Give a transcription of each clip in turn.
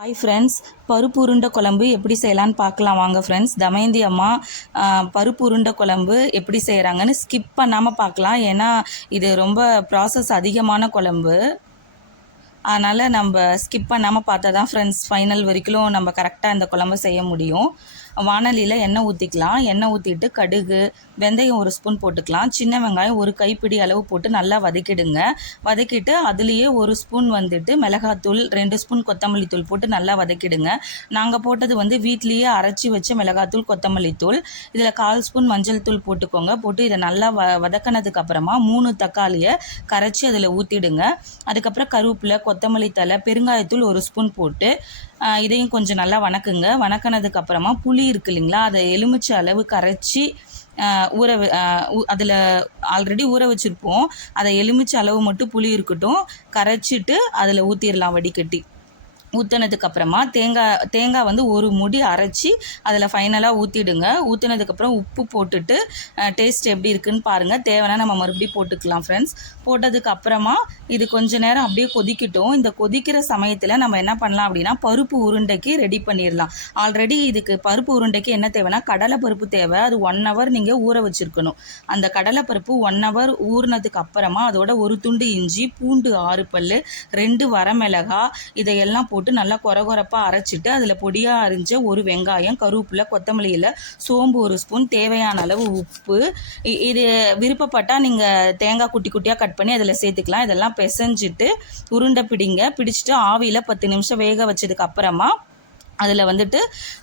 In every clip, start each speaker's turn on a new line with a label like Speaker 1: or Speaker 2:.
Speaker 1: Hi friends பருப்பு உருண்டை குழம்பு எப்படி செய்யலான்னு பார்க்கலாம். வாங்க ஃப்ரெண்ட்ஸ் தமயந்தி அம்மா பருப்பு உருண்டை குழம்பு எப்படி செய்கிறாங்கன்னு ஸ்கிப் பண்ணாமல் பார்க்கலாம். ஏன்னா இது ரொம்ப ப்ராசஸ் அதிகமான குழம்பு. அதனால் நம்ம ஸ்கிப் பண்ணாமல் பார்த்தா தான் ஃப்ரெண்ட்ஸ் ஃபைனல் வரைக்கும் நம்ம கரெக்டாக இந்த குழம்பு செய்ய முடியும். வானலியில் எண்ணெய் ஊற்றிக்கலாம் எண்ணெய் ஊற்றிட்டு கடுகு வெந்தயம் ஒரு ஸ்பூன் போட்டுக்கலாம். சின்ன வெங்காயம் ஒரு கைப்பிடி அளவு போட்டு நல்லா வதக்கிடுங்க. வதக்கிட்டு அதுலேயே ஒரு ஸ்பூன் வந்துட்டு மிளகாத்தூள் ரெண்டு ஸ்பூன் கொத்தமல்லி தூள் போட்டு நல்லா வதக்கிடுங்க. நாங்கள் போட்டது வந்து வீட்லேயே அரைச்சி வச்ச மிளகாத்தூள் கொத்தமல்லி தூள். இதில் கால் ஸ்பூன் மஞ்சள் தூள் போட்டுக்கோங்க. போட்டு இதை நல்லா வ வதக்கினதுக்கு அப்புறமா மூணு தக்காளியை கரைச்சி அதில் ஊற்றிடுங்க அதுக்கப்புறம் கருவேப்பிலை கொத்தமல்லி தழை பெருங்காயத்தூள் ஒரு ஸ்பூன் போட்டு இதையும் கொஞ்சம் நல்லா வணக்குங்க. வணக்கினதுக்கு அப்புறமா புளி இருக்கு இல்லைங்களா? அதை எலுமிச்சை அளவு கரைச்சி ஊற அதில் ஆல்ரெடி ஊற வச்சுருப்போம். அதை எலுமிச்சை அளவு மட்டும் புளி இருக்கட்டும். கரைச்சிட்டு அதில் ஊற்றிடலாம் வடிகட்டி. ஊற்றினதுக்கு அப்புறமா தேங்காய் தேங்காய் வந்து ஒரு முடி அரைச்சி அதில் ஃபைனலாக ஊற்றிடுங்க ஊற்றினதுக்கப்புறம் உப்பு போட்டுட்டு டேஸ்ட் எப்படி இருக்குன்னு பாருங்கள் தேவைன்னா நம்ம மறுபடியும் போட்டுக்கலாம் ஃப்ரெண்ட்ஸ் போட்டதுக்கு அப்புறமா இது கொஞ்ச நேரம் அப்படியே கொதிக்கட்டும். இந்த கொதிக்கிற சமயத்தில் நம்ம என்ன பண்ணலாம் அப்படின்னா பருப்பு உருண்டைக்கு ரெடி பண்ணிடலாம். ஆல்ரெடி இதுக்கு பருப்பு உருண்டைக்கு என்ன தேவைன்னா கடலை பருப்பு தேவை. அது ஒன் ஹவர் நீங்கள் ஊற வச்சுருக்கணும். அந்த கடலை பருப்பு ஒன் ஹவர் ஊறினதுக்கு அப்புறமா அதோட ஒரு துண்டு இஞ்சி பூண்டு ஆறு பல் ரெண்டு வரமிளகா இதையெல்லாம் போட்டு நல்லா கொர கொரப்பாக அரைச்சிட்டு அதில் பொடியாக அரிஞ்ச ஒரு வெங்காயம் கருவேப்பிலை கொத்தமல்லியில் சோம்பு ஒரு ஸ்பூன் தேவையான அளவு உப்பு. இ- இது விருப்பப்பட்டால் நீங்கள் தேங்காய் குட்டி குட்டியாக கட் பண்ணி அதில் சேர்த்துக்கலாம். இதெல்லாம் பிசைஞ்சிட்டு உருண்டை பிடிங்க. பிடிச்சிட்டு ஆவியில் பத்து நிமிஷம் வேக வச்சதுக்கு அப்புறமா அதில் வந்துட்டு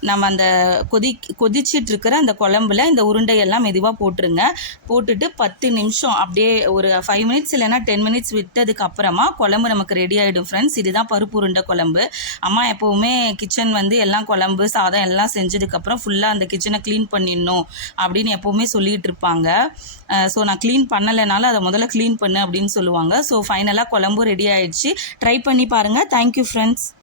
Speaker 1: நம்ம அந்த கொதி கொதிச்சிட்டு இருக்கிற அந்த குழம்புல இந்த உருண்டையெல்லாம் மெதுவாக போட்டுருங்க. போட்டுட்டு பத்து நிமிஷம் அப்படியே ஒரு ஃபைவ் மினிட்ஸ் இல்லைன்னா டென் மினிட்ஸ் விட்டதுக்கு அப்புறமா குழம்பு நமக்கு ரெடி ஆகிடும் ஃப்ரெண்ட்ஸ் இதுதான் பருப்பு உருண்டை குழம்பு. அம்மா எப்போவுமே கிச்சன் வந்து எல்லாம் குழம்பு சாதம் எல்லாம் செஞ்சதுக்கப்புறம் ஃபுல்லாக அந்த கிச்சனை க்ளீன் பண்ணிடணும் அப்படின்னு எப்போவுமே சொல்லிட்டு இருப்பாங்க. ஸோ நான் க்ளீன் பண்ணலைனாலும் அதை முதல்ல க்ளீன் பண்ணு அப்படின்னு சொல்லுவாங்க. ஸோ ஃபைனலாக குழம்பும் ரெடி ஆயிடுச்சு. ட்ரை பண்ணி பாருங்கள் தேங்க்யூ ஃப்ரெண்ட்ஸ்